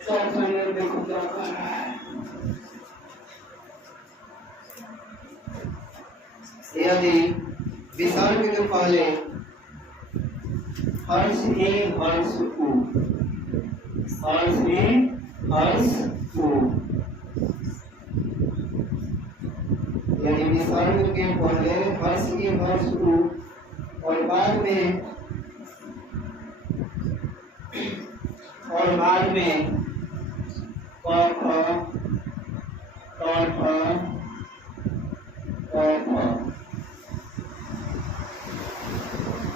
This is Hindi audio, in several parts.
चौथा नियम देखो क्या कह रहा है। यदि विसर्ग के पहले हर्ष ए हर्ष उ, हर्ष ए हर्ष उ, यदि विसर्ग के पहले हर्ष ए हर्ष उ और बाद में क ख ट ठ क ख,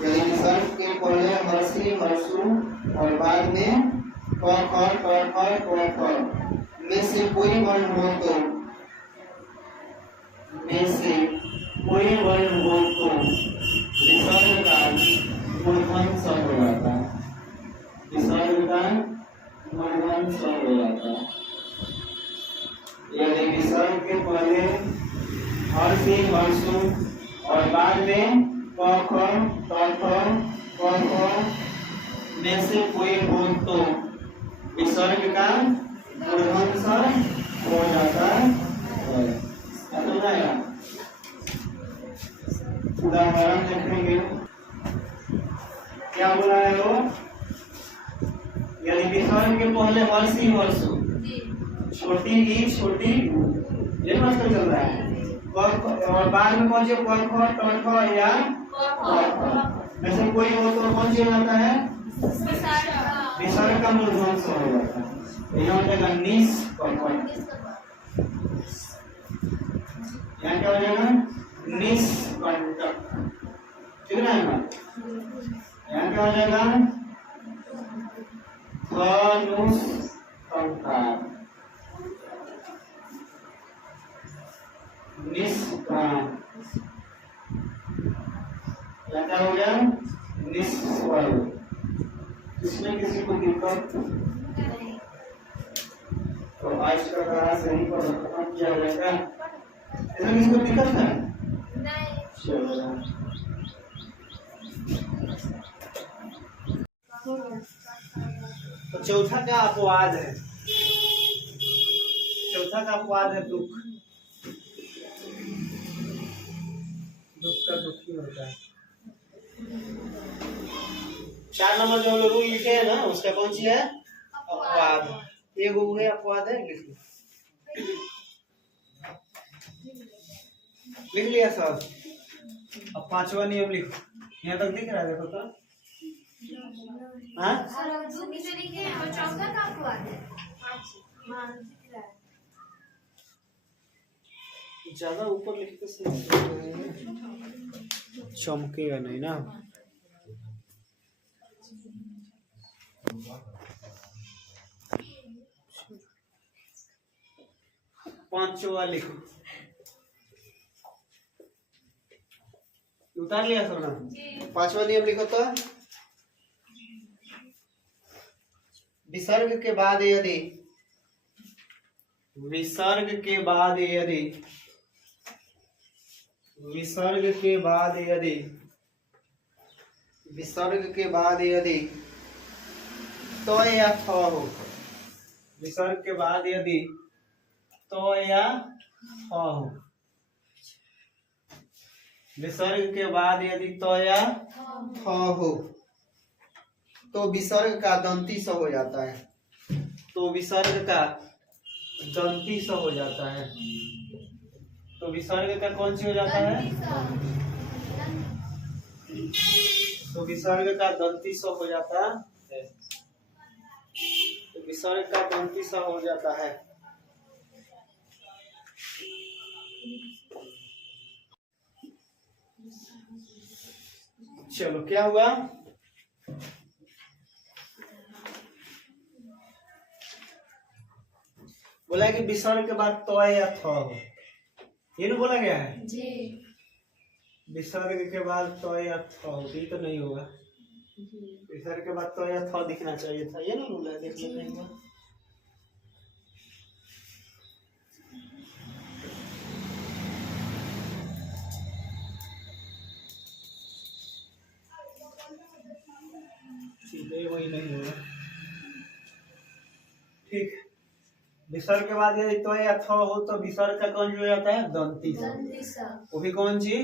यदि विसर्ग के पहले हर्षी हर्षु और बाद में क ख ट ठ क ख में से कोई वर्ण हो तो, में से कोई वर्ण हो तो विसर्ग का मूर्धन्य हो जाता है। विसर्ग का मूर्धन्य हो जाता है। यदि विसर्ग के पहले हर्षी हर्षु और बाद में क ख ट ठ क ख में से कोई हो तो विसर्ग का मूर्धन्य हो जाता है। उदाहरण देखेंगे क्या बोला है वो। यदि विसर्ग के पहले हर्षी हर्षु, छोटी ई छोटी ये मास्टर चल रहा है, और बाद में कौन से क ख ट ठ या वैसे कोई हो तो कौन सी हो जाता है, विसर्ग का मूर्धन्य हो जाता है। यहाँ हो जाएगा निस यहाँ क्या हो जाएगा निष्कंटक, ठीक है ना। यहाँ क्या हो जाएगा धनुष कंकार, निष्काम, यहाँ क्या हो गया निस्वर। इसमें किसी को दिक्कत तो आज का कहा सही पर खत्म किया जाएगा। इसमें किसी को दिक्कत है नहीं। तो चौथा का अपवाद है, चौथा का अपवाद है दुख। दुख का दुखी होता है। 4 नंबर जो लोग लिखे हैं ना उसका कौन सी है अपवाद। एक वो है अपवाद है, लिख लिया सब। अब 5वां नियम लिखो। यहाँ तक दिख रहा है देखो तो। हाँ ज्यादा ऊपर लिख के चमकेगा नहीं ना। पांचवा लिखो, उतार लिया सब ना। 5वां नियम लिखो तो। विसर्ग के बाद यदि, विसर्ग के बाद यदि, विसर्ग के बाद यदि, विसर्ग के बाद यदि तो या थ हो, विसर्ग के बाद यदि तो या थ हो, विसर्ग के बाद यदि तो या थ हो तो विसर्ग का दंती स हो जाता है। तो विसर्ग का दंती स हो जाता है। तो विसर्ग का कौन सी हो जाता है, तो विसर्ग का दंती स हो जाता है। तो विसर्ग का दंती स हो जाता है। चलो क्या हुआ, बोला कि विसर्ग के बाद तो या थ हो, ये नहीं बोला गया है जी। विसर्ग के बाद तो या थ हो, ये तो नहीं होगा। विसर्ग के बाद तो या थ दिखना चाहिए था, ये नहीं बोला, देख लेते हैं। वही नहीं होगा, ठीक विसर्ग के बाद यदि तो या थ हो तो विसर्ग का कौन हो जाता है दंती सा। वो भी कौन सी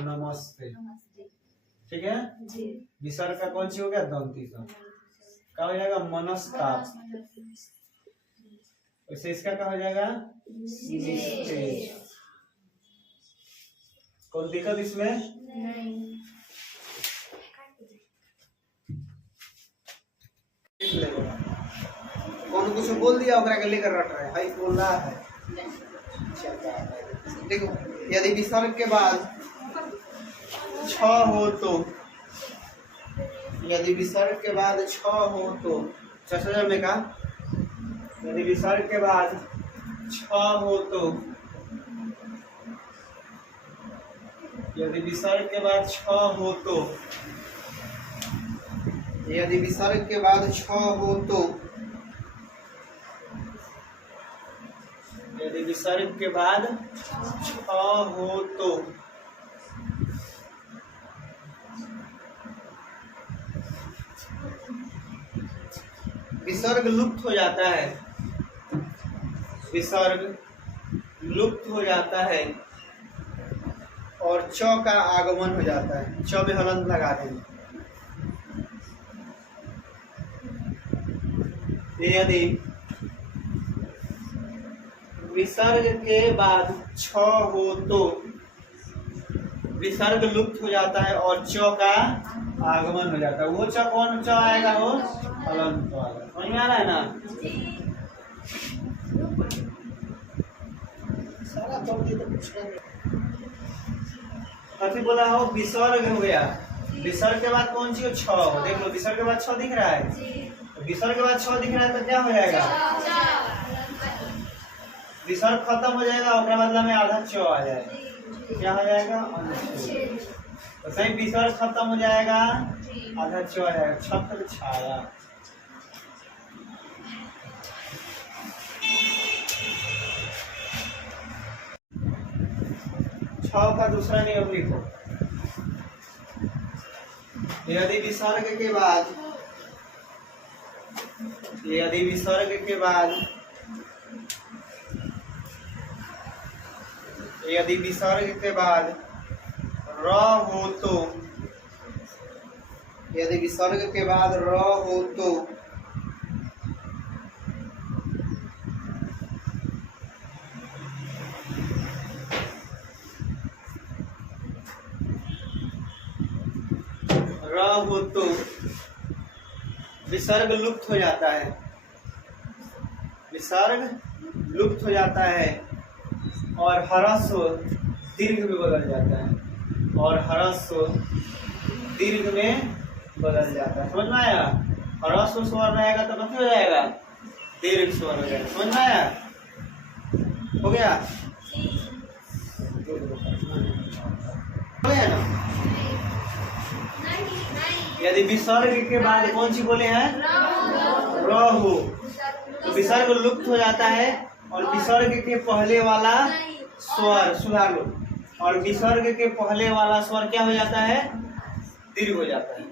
नमस्ते। ठीक है, विसर्ग का कौन सी हो गया दंती सा। क्या हो जाएगा मनस्ताप। वैसे इसका क्या हो जाएगा निस्तेज। कोई दिक्कत इसमें नहीं। कौन कुछ बोल दिया ओकरा के लेकर रट रहे है बोल रहा है। देखो यदि विसर्ग के बाद छ हो तो, यदि विसर्ग के बाद छ हो तो चर्चा में का, यदि विसर्ग के बाद छ हो तो, यदि विसर्ग के बाद छ हो तो, यदि विसर्ग के बाद छ हो तो, यदि विसर्ग के बाद छ हो तो विसर्ग लुप्त हो जाता है, विसर्ग लुप्त हो जाता है और च का आगमन हो जाता है। च में हलंत लगा देंगे। यदि विसर्ग के बाद छ हो तो विसर्ग लुप्त हो जाता है और च का आगमन हो जाता है। वो च कौन च आएगा, वो हलंत वाला। समझ में आ रहा है ना। कथी बोला हो विसर्ग हो गया। विसर्ग के बाद कौन सी हो छ। देख लो विसर्ग के बाद छ दिख रहा है, विसर्ग के बाद छ दिख रहा है तो क्या हो जाएगा विसर्ग खत्म हो जाएगा और बदला में आधा च आ जाएगा। क्या हो जाएगा तो सही विसर्ग खत्म हो जाएगा आधा च आ जाएगा। छत्र छाया। छ का दूसरा नियम लिखो। यदि विसर्ग के बाद, यदि विसर्ग के बाद, यदि विसर्ग के बाद र हो तो, यदि विसर्ग के बाद र हो तो हो तो विसर्ग लुप्त हो जाता है, विसर्ग लुप्त हो जाता है और ह्रस्व दीर्घ में बदल जाता है, और ह्रस्व दीर्घ में बदल जाता है। समझ में आया। ह्रस्व स्वर रहेगा तो कथी हो जाएगा दीर्घ स्वर हो जाएगा। समझ में आया। हो गया ना। यदि विसर्ग के बाद कौन सी बोले हैं र हो तो विसर्ग लुप्त हो जाता है और विसर्ग के पहले वाला स्वर, सुधार लो, और विसर्ग के पहले वाला स्वर क्या हो जाता है दीर्घ हो जाता है,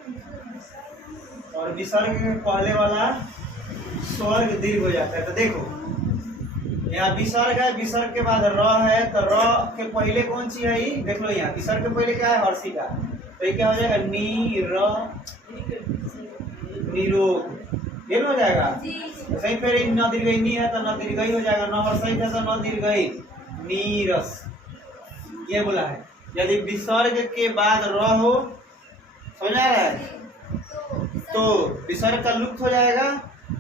और विसर्ग के पहले वाला स्वर दीर्घ हो जाता है। तो देखो यहाँ विसर्ग है, विसर्ग के बाद र है तो र के पहले कौन सी है। देख लो यहाँ विसर्ग के पहले क्या है हर्षिका, तो ये क्या हो जाएगा निरोग। ये हो जाएगा सही। फिर न दीर्घई नी है तो न दीर्घई हो जाएगा, न हर्षई है तो न दीर्घई नीरस। ये बोला है। यदि विसर्ग के बाद र हो, समझ आ रहा है, तो विसर्ग का लुप्त हो जाएगा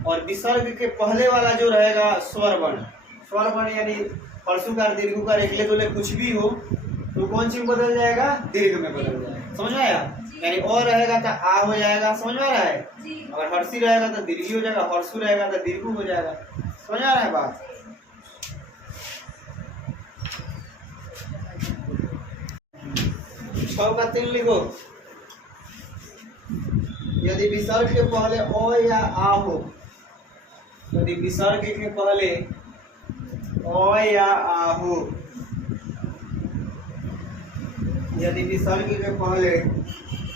और विसर्ग के पहले वाला जो रहेगा स्वर वर्ण, स्वर वर्ण यानी हर्षुकार दीर्घुकार एकले दोले कुछ भी हो तो कौन सी बदल जाएगा दीर्घ में बदल जाएगा। समझ में आया। यानी और रहेगा तो आ हो जाएगा। समझ में आ रहा है। अगर हर्षी रहेगा तो दीर्घी हो जाएगा, हर्षु रहेगा तो दीर्घु हो जाएगा। समझ आ रहा है बात। छ का 3 लिखो। यदि विसर्ग के पहले अ या आ हो, यदि विसर्ग के पहले अ या आ हो, यदि विसर्ग के पहले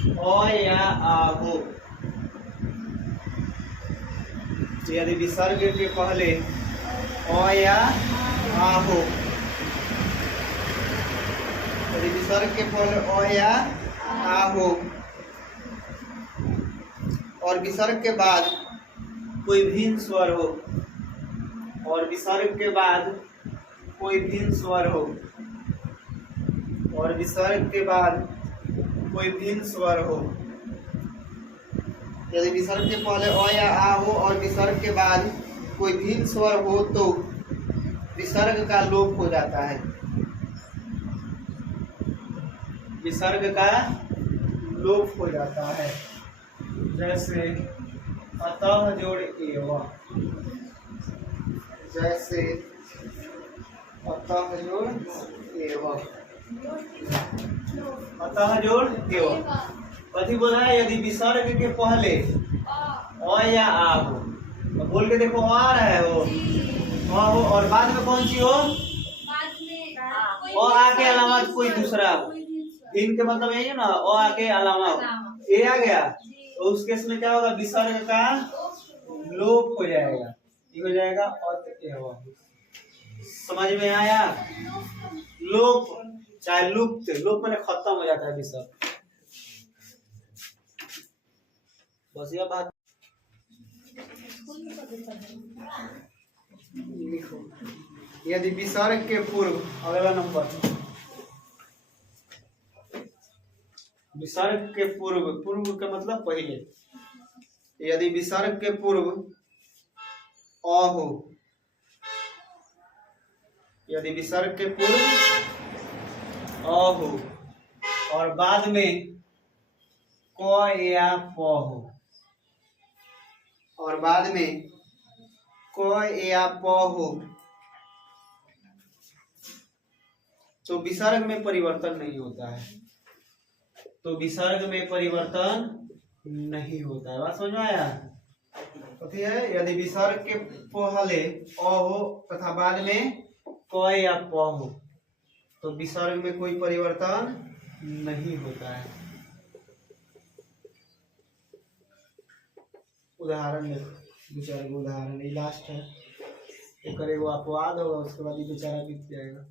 अ या आ हो यदि विसर्ग के पहले अ या आ हो, यदि विसर्ग के पहले अ या आ हो और विसर्ग के बाद कोई भिन्न स्वर हो, और विसर्ग के बाद कोई भिन्न स्वर हो, और विसर्ग के बाद कोई भिन्न स्वर हो, यदि विसर्ग के पहले अ या आ हो और विसर्ग के बाद कोई भिन्न स्वर हो तो विसर्ग का लोप हो जाता है। विसर्ग का लोप हो जाता है। जैसे अतः जोड़ एवं, जैसे अतः जोड़ एवं, अतः जोड़ एवं कथी बोला है? यदि विसर्ग के पहले अ या आ हो, तो बोल के देखो आ रहा है वो अ हो, और बाद में कौन सी हो? अ आ के अलावा कोई दूसरा हो। इनके मतलब यही है ना, अ आ के अलावा ए आ गया तो उस केस में क्या होगा? विसर्ग का लोप हो जाएगा, ये हो जाएगा अतएव। समझ में आया? लोप चाहे लुप्त, लोप मैंने खत्म हो जाता है विसर्ग। बस यह बात लिखो। यदि विसर्ग के पूर्व, अगला नंबर, विसर्ग के पूर्व, पूर्व का मतलब पहले, यदि विसर्ग के पूर्व अ हो, यदि विसर्ग के पूर्व अ हो और बाद में क या प हो, और बाद में क या प हो तो विसर्ग में परिवर्तन नहीं होता है, तो विसर्ग में परिवर्तन नहीं होता है। बात समझ में आया? कथी है? यदि विसर्ग के पहले अ हो तथा बाद में क या प हो तो विसर्ग में कोई परिवर्तन नहीं होता है। उदाहरण देखो, दो चार गो उदाहरण, ये लास्ट है। एक करेगा अपवाद होगा, उसके बाद ये बेचारा बीत जाएगा।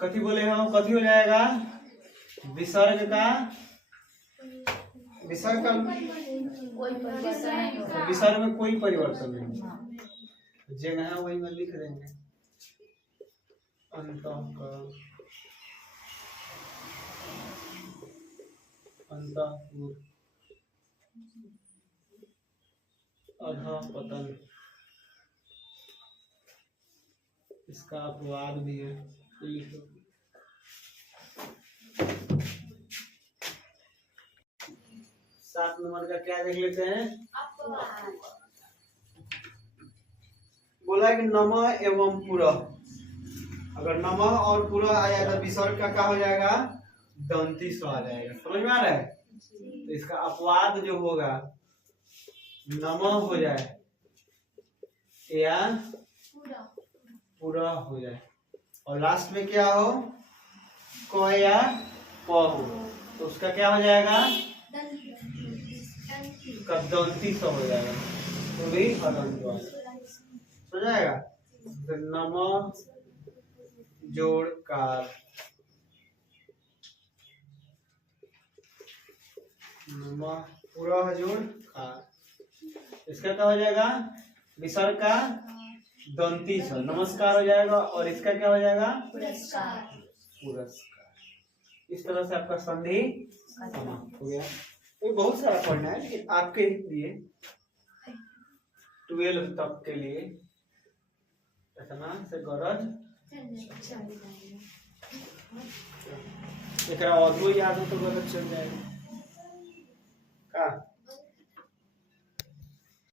कथी बोले हम? कथी हो जाएगा? विसर्ग का, विसर्ग का, विसर्ग में कोई परिवर्तन नहीं। जगह है वही में लिख देंगे अंतःकरण, अंतःपुर, अधःपतन, इसका अपवाद भी है, लिखो। सात नंबर का क्या देख लेते हैं? बोला कि नमः एवं पुरः, अगर नमः और पुरः आ जाएगा तो विसर्ग का क्या हो जाएगा? दंती स्व आ जाएगा। समझ में आ रहा है? तो इसका अपवाद जो होगा नमः हो जाए या पुरः हो जाए, और लास्ट में क्या हो? क या प हो, तो उसका क्या हो जाएगा? दंती स्व हो जाएगा, तो भी हदंत हो जाएगा। नमः जोड़ कार, नमः पुरः जोड़ कार, इसका क्या हो जाएगा? विसर्ग का दंती स्वर नमस्कार हो जाएगा, और इसका क्या हो जाएगा? पुरस्कार, पुरस्कार। इस तरह से आपका संधि समाप्त हो गया। तो बहुत सारा पढ़ना है, लेकिन आपके लिए 12 तक के लिए इतना से गरज एक और दो याद हो तो गरज चल जाएगा।